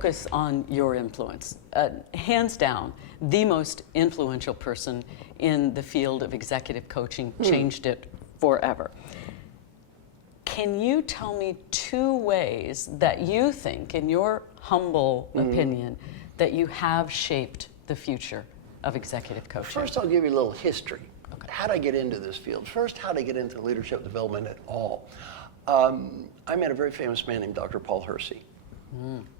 focus on your influence. Hands down, the most influential person in the field of executive coaching, changed it forever. Can you tell me 2 ways that you think, in your humble opinion, that you have shaped the future of executive coaching? First, I'll give you a little history. Okay. How did I get into this field? First, how did I get into leadership development at all? I met a very famous man named Dr. Paul Hersey.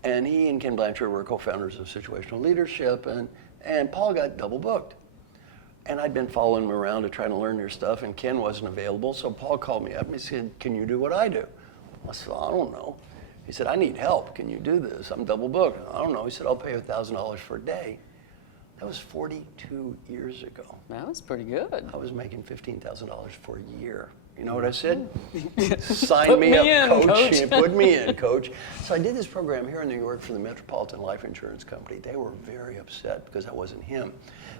And he and Ken Blanchard were co-founders of Situational Leadership, and Paul got double booked. And I'd been following him around to try to learn their stuff, and Ken wasn't available, so Paul called me up and he said, "Can you do what I do?" I said, "I don't know." He said, "I need help. Can you do this? I'm double booked." "I don't know." He said, "I'll pay you $1,000 for a day." That was 42 years ago. That was pretty good. I was making $15,000 for a year. You know what I said? Sign me up, coach. Put me in, coach. So I did this program here in New York for the Metropolitan Life Insurance Company. They were very upset because I wasn't him.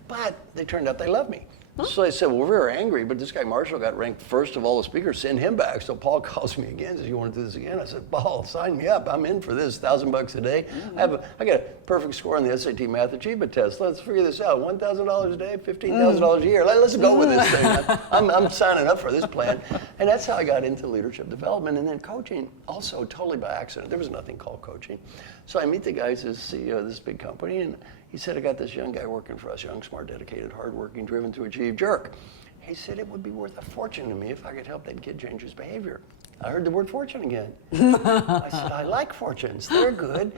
But they turned out they loved me. So they said, "Well, we're very angry, but this guy Marshall got ranked first of all the speakers, send him back." So Paul calls me again and says, "You want to do this again?" I said, "Paul, sign me up. I'm in for this, $1,000 a day. I got a perfect score on the SAT Math Achievement Test. Let's figure this out. $1,000 a day, $15,000 a year. Let's go with this thing. I'm signing up for this plan." And that's how I got into leadership development. And then coaching, also totally by accident. There was nothing called coaching. So I meet the guy who's CEO of this big company, and he said, "I got this young guy working for us, young, smart, dedicated, hardworking, driven to achieve jerk." He said, "It would be worth a fortune to me if I could help that kid change his behavior." I heard the word fortune again. I said, "I like fortunes. They're good.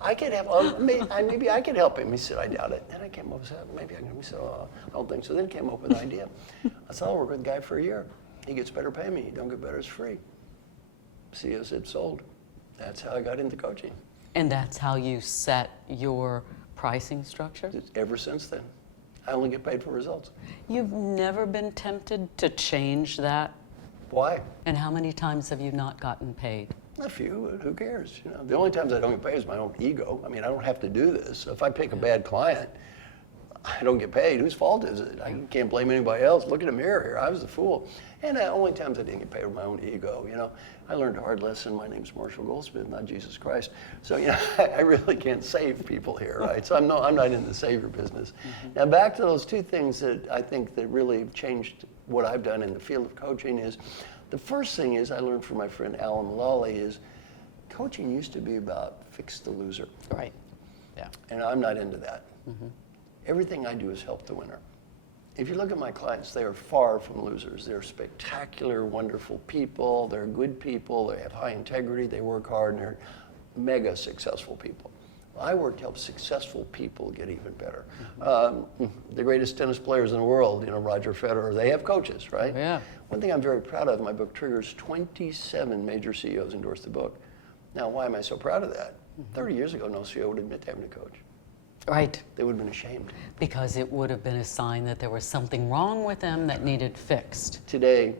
I could help. Maybe I could help him." He said, "I doubt it." And I came up with that. Maybe I can. He said, "Oh, I don't think so." Then came up with an idea. I said, "I'll work with the guy for a year. He gets better, pay me. He don't get better, it's free." CEO said, "Sold." That's how I got into coaching. And that's how you set your pricing structure? Ever since then. I only get paid for results. You've never been tempted to change that? Why? And how many times have you not gotten paid? A few. Who cares? You know, the only times I don't get paid is my own ego. I mean, I don't have to do this. If I pick a bad client, I don't get paid. Whose fault is it? I can't blame anybody else. Look in the mirror here. I was the fool. And the only times I didn't get paid with my own ego. You know, I learned a hard lesson. My name's Marshall Goldsmith, not Jesus Christ. So, you know, I really can't save people here, right? So I'm not in the savior business. Now, back to those 2 things that I think that really changed what I've done in the field of coaching is, the first thing is I learned from my friend Alan Mulally is coaching used to be about fix the loser. Right. Yeah. And I'm not into that. Everything I do is help the winner. If you look at my clients, they are far from losers. They're spectacular, wonderful people. They're good people. They have high integrity. They work hard, and they're mega successful people. I work to help successful people get even better. The greatest tennis players in the world, you know, Roger Federer, they have coaches, right? Yeah. One thing I'm very proud of, my book Triggers, 27 major CEOs endorsed the book. Now, why am I so proud of that? 30 years ago, no CEO would admit to having a coach. Right. They would have been ashamed. Because it would have been a sign that there was something wrong with them that needed fixed. Today,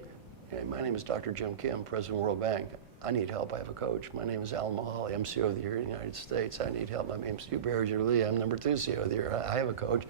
my name is Dr. Jim Kim, President of World Bank. I need help, I have a coach. My name is Alan Mulally, I'm CEO of the Year in the United States. I need help. My name is Hugh Barry-Julie, I'm number 2 CEO of the Year. I have a coach.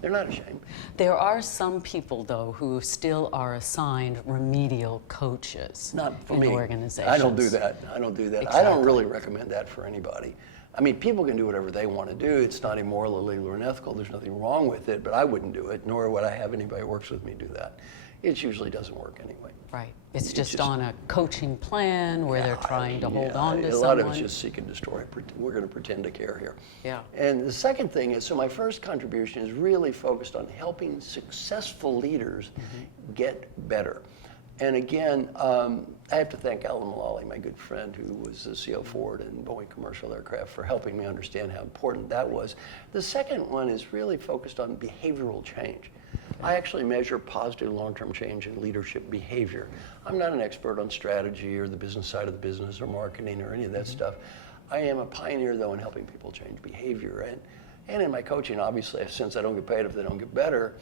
They're not ashamed. There are some people, though, who still are assigned remedial coaches Not for in me. organizations. I don't do that. I don't do that. Exactly. I don't really recommend that for anybody. I mean, people can do whatever they want to do. It's not immoral, illegal, or unethical. There's nothing wrong with it, but I wouldn't do it, nor would I have anybody who works with me do that. It usually doesn't work anyway. Right. It's just on a coaching plan where they're trying to hold on to a someone. lot of it's just seek and destroy. We're going to pretend to care here. Yeah. And the second thing is, so my first contribution is really focused on helping successful leaders get better. And again, I have to thank Alan Mulally, my good friend, who was the CEO of Ford and Boeing Commercial Aircraft, for helping me understand how important that was. The second one is really focused on behavioral change. I actually measure positive long-term change in leadership behavior. I'm not an expert on strategy or the business side of the business or marketing or any of that stuff. I am a pioneer, though, in helping people change behavior. And in my coaching, obviously, since I don't get paid if they don't get better,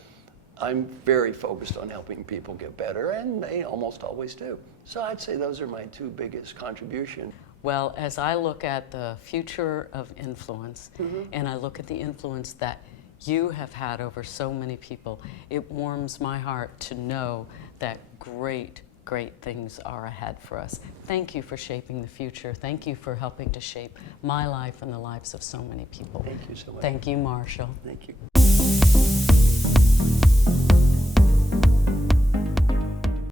I'm very focused on helping people get better, and they almost always do. So I'd say those are my 2 biggest contributions. Well, as I look at the future of influence, and I look at the influence that you have had over so many people, it warms my heart to know that great great things are ahead for us. Thank you for shaping the future. Thank you for helping to shape my life and the lives of so many people. Thank you so much. Thank you, Marshall. Thank you.